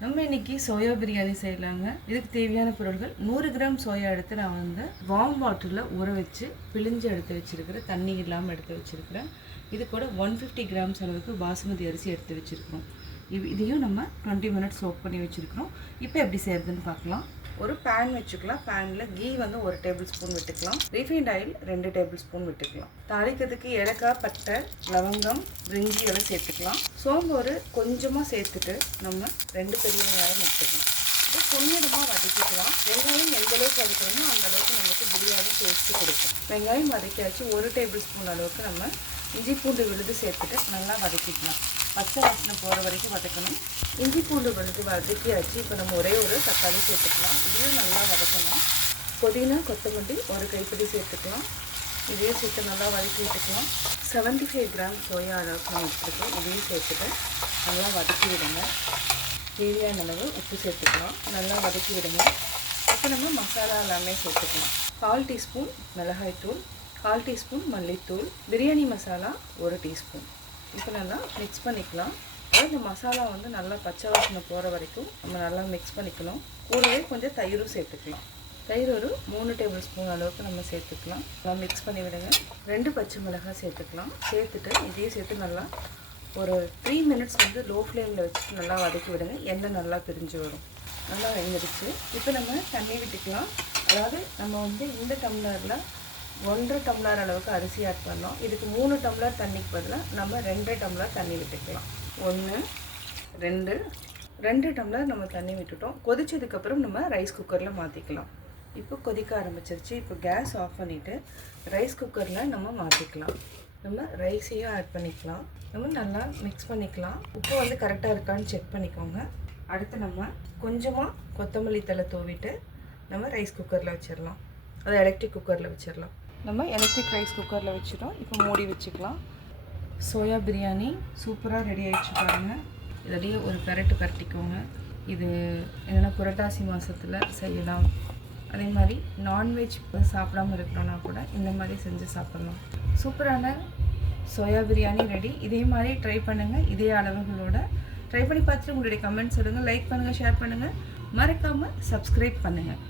நம்ம இன்னைக்கு சோயா பிரியாணி செய்யலாங்க. இதுக்கு தேவையான பொருட்கள் 100 கிராம் சோயா எடுத்து நான் வார்ம் வாட்டரில் ஊற வச்சு பிழிஞ்சு எடுத்து வச்சுருக்கிறேன். தண்ணி இல்லாமல் எடுத்து வச்சுருக்கிறேன். இது கூட 150 கிராம்ஸ் அளவுக்கு பாசுமதி அரிசி எடுத்து வச்சுருக்கிறோம். இதையும் நம்ம 20 மினிட்ஸ் சோக் பண்ணி வச்சுருக்கிறோம். இப்போ எப்படி செய்கிறதுன்னு பார்க்கலாம். ஒரு பேன் வச்சுக்கலாம். பேனில் கீ 1 டேபிள் ஸ்பூன் விட்டுக்கலாம். ரீஃபைண்ட் ஆயில் 2 டேபிள் ஸ்பூன் விட்டுக்கலாம். தாளிக்கிறதுக்கு ஏலக்காய், பட்டை, லவங்கம், பிரிஞ்சி எல்லாம் சேர்த்துக்கலாம். சோம்பு கொஞ்சமாக சேர்த்துட்டு நம்ம 2 பெரிய வெங்காயம் எடுத்துக்கலாம். இது பொன்னிறமாக வதக்கிக்கலாம். வெங்காயம் எந்த அளவுக்கு வதக்கணுமோ அந்த அளவுக்கு நமக்கு பிரியாணி டேஸ்ட்டு கொடுக்கும். வெங்காயம் வதக்கியாச்சு. 1 டேபிள் ஸ்பூன் அளவுக்கு நம்ம இஞ்சி பூண்டு விழுது சேர்த்துட்டு நல்லா வதக்கிக்கலாம். பச்சை வாசனை போகிற வரைக்கும் வதக்கணும். இஞ்சி பூண்டு விழுது வதக்கியாச்சு. இப்போ நம்ம ஒரே ஒரு தக்காளி சேர்த்துக்கலாம். இதையும் நல்லா வதக்கணும். புதினா, கொத்தமல்லி 1 கைப்பிடி சேர்த்துக்கலாம். இதையும் சேர்த்து நல்லா வதக்கி விட்டுக்கலாம். 75 கிராம் சோயா அளவுக்கு நம்ம எடுத்துருக்கோம். இதையும் சேர்த்துட்டு நல்லா வதக்கி விடுங்க. தேவையான அளவு உப்பு சேர்த்துக்கலாம். நல்லா வதக்கி விடுங்க. இப்போ நம்ம மசாலா எல்லாமே சேர்த்துக்கலாம். 1/4 டீஸ்பூன் மிளகாய்த்தூள், 1/4 டீஸ்பூன் மல்லித்தூள், பிரியாணி மசாலா 1 டீஸ்பூன். இப்போ நல்லா மிக்ஸ் பண்ணிக்கலாம். இந்த மசாலா நல்லா பச்சை வாசனை போகிற வரைக்கும் நம்ம நல்லா மிக்ஸ் பண்ணிக்கணும். கூடவே கொஞ்சம் தயிரும் சேர்த்துக்கலாம். தயிர் ஒரு 3 டேபிள் ஸ்பூன் அளவுக்கு நம்ம சேர்த்துக்கலாம். நல்லா மிக்ஸ் பண்ணி விடுங்க. 2 பச்சை மிளகாய் சேர்த்துக்கலாம். சேர்த்துட்டு இதையும் சேர்த்து நல்லா ஒரு 3 மினிட்ஸ் லோ ஃப்ளேமில் வச்சுட்டு நல்லா வதக்கி விடுங்க. எண்ணெய் நல்லா பிரிஞ்சு வரும். நல்லா வெந்துடுச்சு. இப்போ நம்ம தண்ணி விட்டுக்கலாம். அதாவது நம்ம இந்த டம்ளரில் 1 டம்ளர் அளவுக்கு அரிசி ஆட் பண்ணோம். இதுக்கு 3 டம்ளர் தண்ணிக்கு பதிலாக நம்ம 2 டம்ளர் தண்ணி விட்டுக்கலாம். 1 2 டம்ளர் நம்ம தண்ணி விட்டுட்டோம். கொதிச்சதுக்கப்புறம் நம்ம ரைஸ் குக்கரில் மாற்றிக்கலாம். இப்போ கொதிக்க ஆரம்பிச்சிருச்சு. இப்போ கேஸ் ஆஃப் பண்ணிவிட்டு ரைஸ் குக்கரில் நம்ம மாற்றிக்கலாம். நம்ம ரைஸையும் ஆட் பண்ணிக்கலாம். நம்ம நல்லா மிக்ஸ் பண்ணிக்கலாம். உப்பு கரெக்டாக இருக்கான்னு செக் பண்ணிக்கோங்க. அடுத்து நம்ம கொஞ்சமாக கொத்தமல்லி தழை தூவிட்டு நம்ம ரைஸ் குக்கரில் வச்சிடலாம். அதை எலக்ட்ரிக் குக்கரில் வச்சிடலாம். நம்ம எலக்ட்ரிக் ரைஸ் குக்கரில் வச்சுட்டோம். இப்போ மூடி வச்சுக்கலாம். சோயா பிரியாணி சூப்பராக ரெடி ஆகிடுச்சு பாருங்கள். இதோடையே ஒரு பரட்டிக்கோங்க. இது என்னென்னா புரட்டாசி மாதத்தில் செய்யலாம். அதே மாதிரி நான்வெஜ் சாப்பிடாமல் இருக்கிறோன்னா கூட இந்த மாதிரி செஞ்சு சாப்பிட்லாம். சூப்பரான சோயா பிரியாணி ரெடி. இதே மாதிரி ட்ரை பண்ணுங்கள். இதே அளவுகளோட ட்ரை பண்ணி பார்த்துட்டு உங்களுடைய கமெண்ட்ஸ் சொல்லுங்கள். லைக் பண்ணுங்கள், ஷேர் பண்ணுங்கள். மறக்காமல் சப்ஸ்கிரைப் பண்ணுங்கள்.